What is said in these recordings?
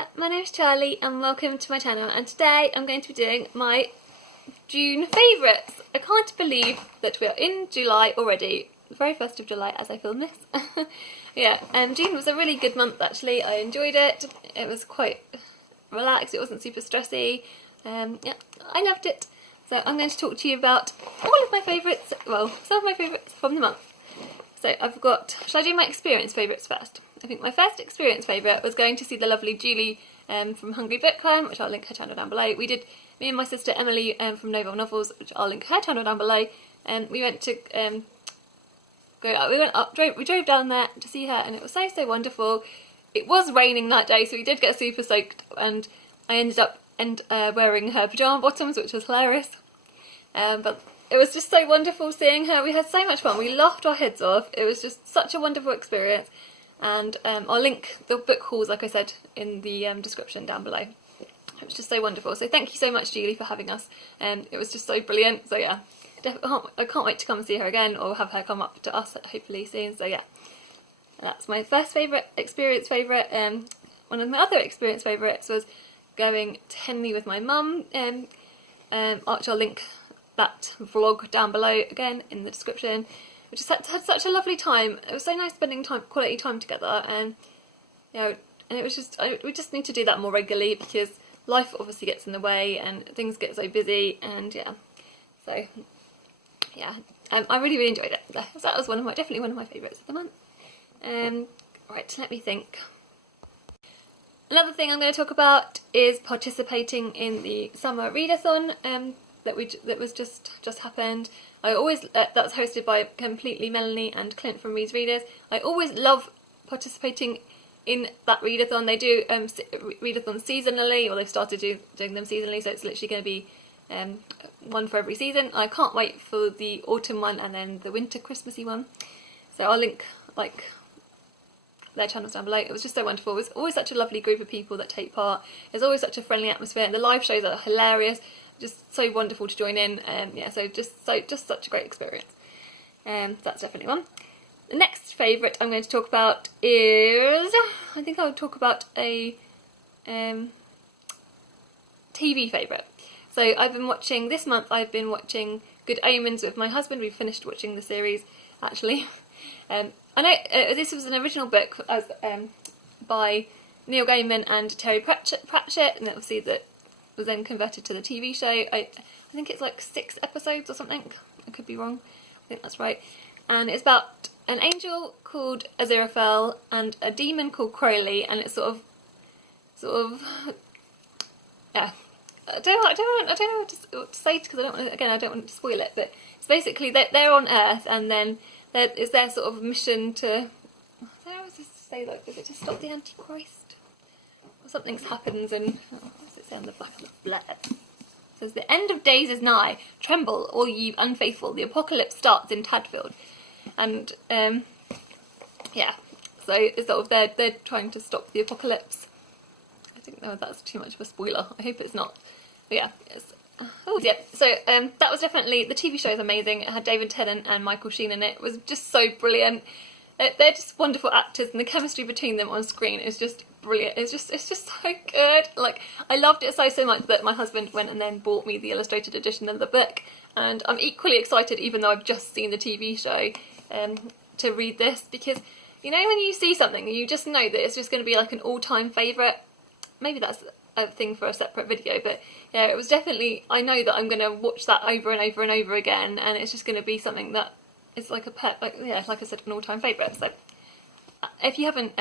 there, my name's Charlie and welcome to my channel, and today I'm going to be doing my June favourites. I can't believe that we are in July already, the very 1st of July as I film this. Yeah, June was a really good month actually. I enjoyed it. It was quite relaxed, it wasn't super stressy. Yeah, I loved it. So I'm going to talk to you about all of my favourites, well, some of my favourites from the month. So I've got, shall I do my experience favourites first? I think my first experience favourite was going to see the lovely Julie from Hungry Bookworm, which I'll link her channel down below. We did, me and my sister Emily from Novel Novels, which I'll link her channel down below. We went to go out, we drove down there to see her, and it was so wonderful. It was raining that day, so we did get super soaked, and I ended up wearing her pyjama bottoms, which was hilarious. But it was just so wonderful seeing her. We had so much fun. We laughed our heads off. It was just such a wonderful experience. And I'll link the book hauls, like I said, in the description down below. It was just so wonderful. So thank you so much, Julie, for having us. It was just so brilliant. So yeah, I can't wait to come and see her again, or have her come up to us hopefully soon. So yeah, that's my first experience favourite. One of my other experience favourites was going to Henley with my mum. Which I'll link that vlog down below again in the description. We just had such a lovely time. It was so nice spending quality time together, and you know, and it was just we just need to do that more regularly, because life obviously gets in the way and things get so busy, and yeah, so yeah, I really enjoyed it. So that was definitely one of my favourites of the month. Right, let me think. Another thing I'm going to talk about is participating in the summer readathon that was just happened. I always that's hosted by Completely Melanie and Clint from Reads Readers. I always love participating in that readathon. They do readathons seasonally, or they've started doing them seasonally, so it's literally going to be one for every season. I can't wait for the autumn one and then the winter Christmassy one. So I'll link their channels down below. It was just so wonderful. It was always such a lovely group of people that take part. There's always such a friendly atmosphere, and the live shows are hilarious. Just so wonderful to join in. Yeah, so just such a great experience. That's definitely one. The next favourite I'm going to talk about is, I think I'll talk about a TV favourite. So this month I've been watching Good Omens with my husband. We've finished watching the series actually. I know this was an original book by Neil Gaiman and Terry Pratchett, and obviously that was then converted to the TV show. I think it's like 6 episodes or something. I could be wrong. I think that's right. And it's about an angel called Aziraphale and a demon called Crowley, and it's sort of yeah. I don't know what to say, because I don't want to spoil it. But it's basically they're on Earth, and then it's their sort of mission to, I don't know what to say, like, is it to stop the Antichrist? Or something happens, and what's it say on the back of the blurb? It says, "The end of days is nigh. Tremble, all ye unfaithful. The apocalypse starts in Tadfield." And yeah, so it's sort of they're trying to stop the apocalypse. I don't know if that's too much of a spoiler. I hope it's not. But yeah, oh yeah. So that was definitely, the TV show is amazing. It had David Tennant and Michael Sheen in it. It was just so brilliant. They're just wonderful actors, and the chemistry between them on screen is just brilliant. It's just so good. Like, I loved it so much that my husband went and then bought me the illustrated edition of the book, and I'm equally excited, even though I've just seen the TV show, to read this, because you know when you see something you just know that it's just going to be like an all-time favourite. Maybe that's a thing for a separate video, but yeah, it was definitely, I know that I'm going to watch that over and over and over again, and it's just going to be something that is like a pet, like I said, an all-time favourite. So if you haven't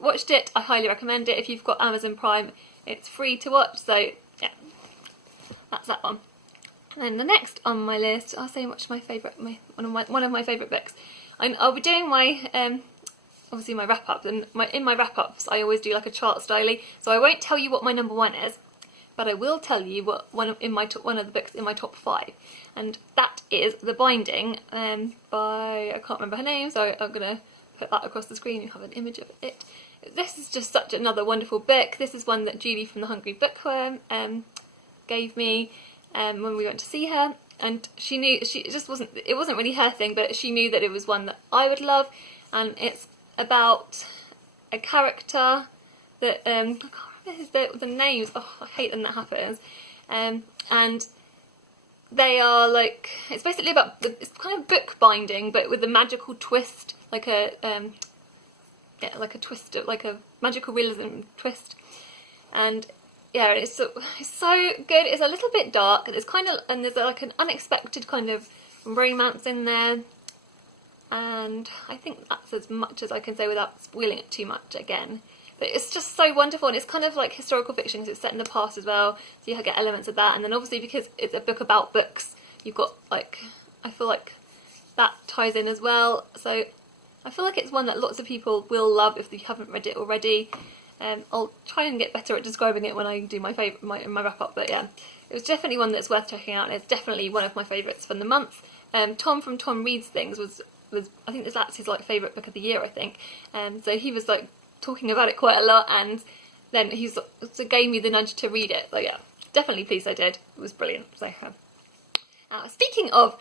watched it, I highly recommend it. If you've got Amazon Prime, it's free to watch, so yeah, that's that one. And then the next on my list, I'll say what's my favourite, one of my favourite books. I'll be doing my obviously my wrap-up, and in my wrap-ups I always do like a chart styly, so I won't tell you what my number 1 is, but I will tell you what one of the books in my top 5, and that is The Binding by, I can't remember her name, so I'm gonna put that across the screen. You have an image of it. This is just such another wonderful book. This is one that Julie from the Hungry Bookworm gave me when we went to see her, and she knew, it wasn't really her thing, but she knew that it was one that I would love, and it's about a character that I can't the names. Oh, I hate when that happens. And they are like, it's basically about, it's kind of book binding, but with a magical twist, like a like a twist, like a magical realism twist. And yeah, it's so good. It's a little bit dark. It's kind of, and there's like an unexpected kind of romance in there. And I think that's as much as I can say without spoiling it too much again. But it's just so wonderful, and it's kind of like historical fiction because it's set in the past as well, so you get elements of that. And then obviously because it's a book about books, you've got like, I feel like that ties in as well. So I feel like it's one that lots of people will love if you haven't read it already. I'll try and get better at describing it when I do my wrap up. But yeah, it was definitely one that's worth checking out, and it's definitely one of my favourites from the month. Tom from Tom Reads Things was I think that's his like favourite book of the year, I think. So he was like talking about it quite a lot, and then so gave me the nudge to read it. So yeah, definitely pleased I did. It was brilliant. So speaking of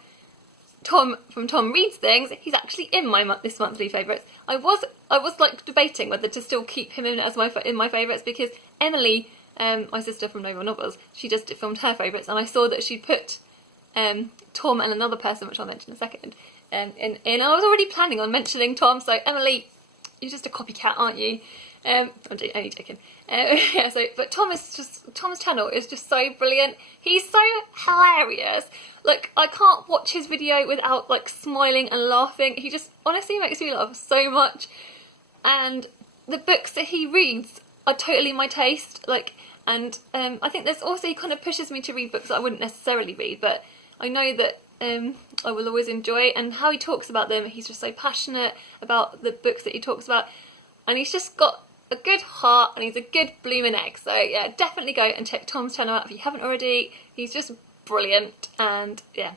Tom from Tom Reads Things, he's actually in this monthly favourites. I was like debating whether to still keep him in as my favourites, because Emily, my sister from Nova Novels, she just filmed her favourites, and I saw that she'd put Tom and another person, which I'll mention in a second, and I was already planning on mentioning Tom. So Emily, you're just a copycat, aren't you? I'm only joking. Yeah, but Tom's channel is just so brilliant. He's so hilarious. Like, I can't watch his video without like smiling and laughing. He just honestly makes me laugh so much. And the books that he reads are totally my taste. Like, and I think there's also, he kind of pushes me to read books that I wouldn't necessarily read, but I know that I will always enjoy. And how he talks about them, he's just so passionate about the books that he talks about, and he's just got a good heart, and he's a good blooming egg. So yeah, definitely go and check Tom's channel out if you haven't already. He's just brilliant. And yeah,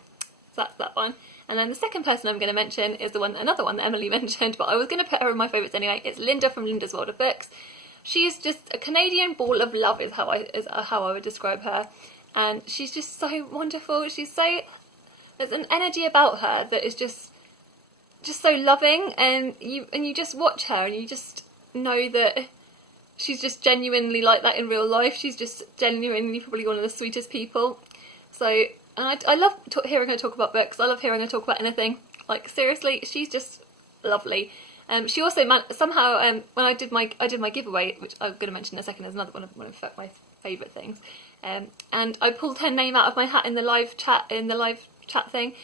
so that's that one. And then the second person I'm going to mention is another one that Emily mentioned, but I was going to put her in my favourites anyway. It's Linda from Linda's World of Books. She's just a Canadian ball of love is how I would describe her. And she's just so wonderful. There's an energy about her that is just so loving, and you just watch her and you just know that she's just genuinely like that in real life. She's just genuinely probably one of the sweetest people. So, and I love hearing her talk about books. I love hearing her talk about anything. Like, seriously, she's just lovely. She also somehow when I did my giveaway, which I'm going to mention in a second, is another one of my favourite things. And I pulled her name out of my hat in the live chat thing.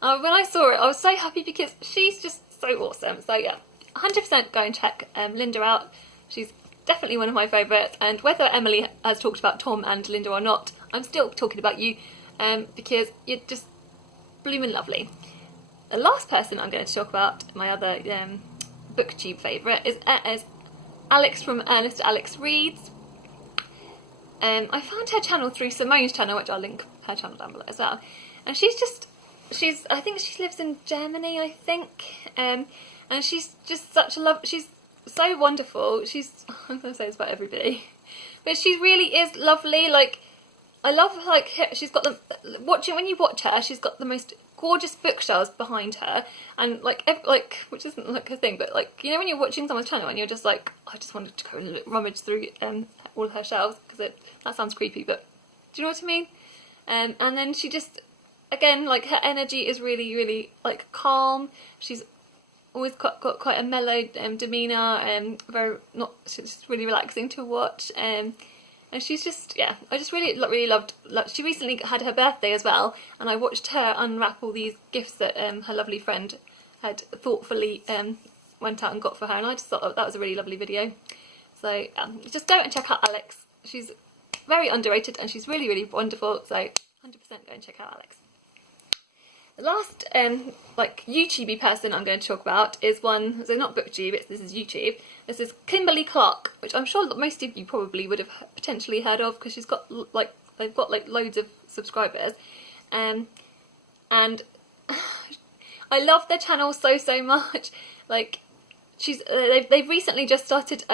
When I saw it, I was so happy because she's just so awesome. So yeah, 100% go and check Linda out. She's definitely one of my favourites, and whether Emily has talked about Tom and Linda or not, I'm still talking about you, because you're just blooming lovely. The last person I'm going to talk about, my other booktube favourite, is Alex from Ernest Alex Reads. I found her channel through Simone's channel, which I'll link her channel down below as well. And I think she lives in Germany, I think. And she's just such a love. She's so wonderful. I'm going to say this about everybody, but she really is lovely. Like, I love, like, she's got when you watch her, she's got the most gorgeous bookshelves behind her, and like which isn't like her thing, but like, you know, when you're watching someone's channel and you're just like, I just wanted to go and rummage through all of her shelves, because that sounds creepy, but do you know what I mean? And then she just, again, like, her energy is really, really like calm. She's always got quite a mellow demeanour, she's really relaxing to watch. And she's just, yeah, I just really loved. She recently had her birthday as well, and I watched her unwrap all these gifts that her lovely friend had thoughtfully went out and got for her, and I just thought that was a really lovely video. So just go and check out Alex. She's very underrated, and she's really, really wonderful. So 100% go and check out Alex. The last like YouTubey person I'm going to talk about is one, so not BookTube, this is YouTube. This is Kimberly Clark, which I'm sure that most of you probably would have potentially heard of, because they've got like loads of subscribers, and I love their channel so much. Like, they've recently just started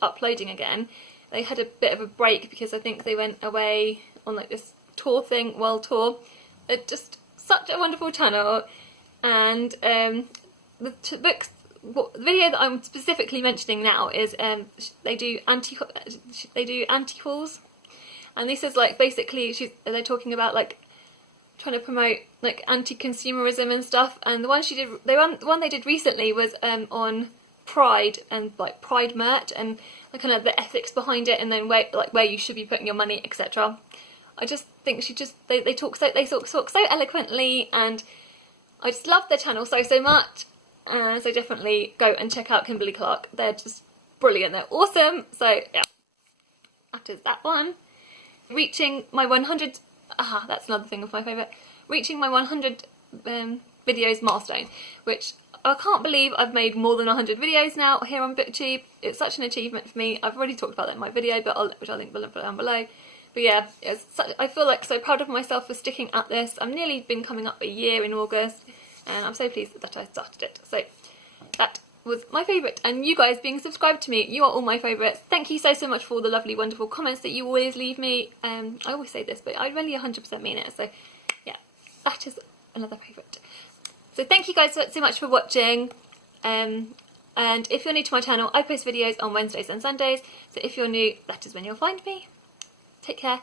uploading again. They had a bit of a break because I think they went away on like this world tour. It's just such a wonderful channel, and the books the video that I'm specifically mentioning now is they do anti-hauls, and this is like basically they're talking about like trying to promote like anti-consumerism and stuff. And the one they did recently was on Pride and like Pride merch and like kind of the ethics behind it, and then where you should be putting your money, etc. I just think they talk so eloquently, and I just love their channel so much. So definitely go and check out Kimberly Clark. They're just brilliant. They're awesome. So yeah, that is that one. Reaching my 100. That's another thing of my favourite. Reaching my 100 videos milestone, which I can't believe I've made more than 100 videos now here on BookTube. It's such an achievement for me. I've already talked about that in my video, which I'll link down below. But yeah, I feel like so proud of myself for sticking at this. I've nearly been coming up a year in August, and I'm so pleased that I started it. So that was my favourite, and you guys being subscribed to me, you are all my favourites. Thank you so much for all the lovely, wonderful comments that you always leave me. I always say this, but I really 100% mean it. So yeah, that is another favourite. So thank you guys so much for watching. And if you're new to my channel, I post videos on Wednesdays and Sundays. So if you're new, that is when you'll find me. Take care.